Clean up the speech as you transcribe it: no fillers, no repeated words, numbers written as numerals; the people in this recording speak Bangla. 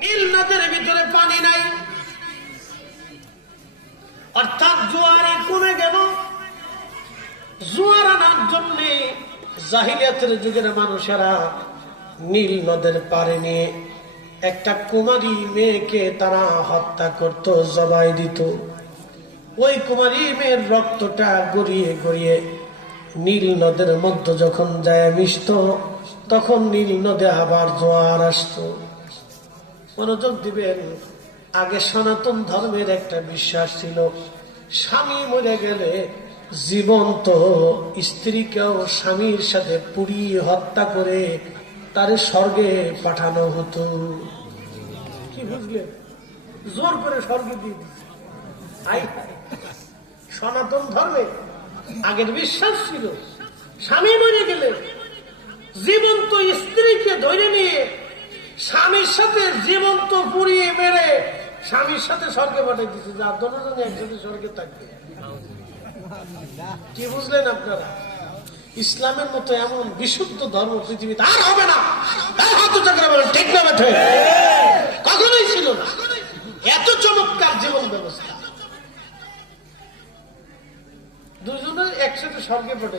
নীল নদের ভিতরে পানি নাই, অর্থাৎ জোয়ারে কমে গেল। জোয়ার আনার জন্য জাহিলিয়াতের যুগের মানুষেরা নীল নদের পাড়ে নিয়ে একটা কুমারী মেয়েকে তারা হত্যা করত, জবাই দিত। ওই কুমারী মেয়ের রক্তটা গড়িয়ে গড়িয়ে নীল নদের মধ্যে যখন যায় মিশত, তখন নীল নদে আবার জোয়ার আসতো। মনোযোগ দিবেন, আগে সনাতন ধর্মের একটা বিশ্বাস ছিল, স্বামী মরে গেলে জীবন্ত স্ত্রীকেও স্বামীর সাথে পুড়িয়ে হত্যা করে তার স্বর্গে পাঠানো হতো। কি বুঝলেন? জোর করে স্বর্গে দিয়ে দিচ্ছে। সনাতন ধর্মে আগের বিশ্বাস ছিল, স্বামী মরে গেলে জীবন্ত স্ত্রীকে ধরে নিয়ে স্বামীর সাথে জীবন্ত পুড়িয়ে মেরে স্বামীর সাথে স্বর্গে পাঠিয়ে দিচ্ছে, যা দুজনে একসাথে স্বর্গে থাকবে। কি বুঝলেন আপনারা? ইসলামের মতো এমন বিশুদ্ধ ধর্ম পৃথিবীতে আর হবে না। ঠিক না বেঠে? কখনোই ছিল না এত চমৎকার জীবন ব্যবস্থা। দুজনে একসাথে স্বর্গে পাঠিয়ে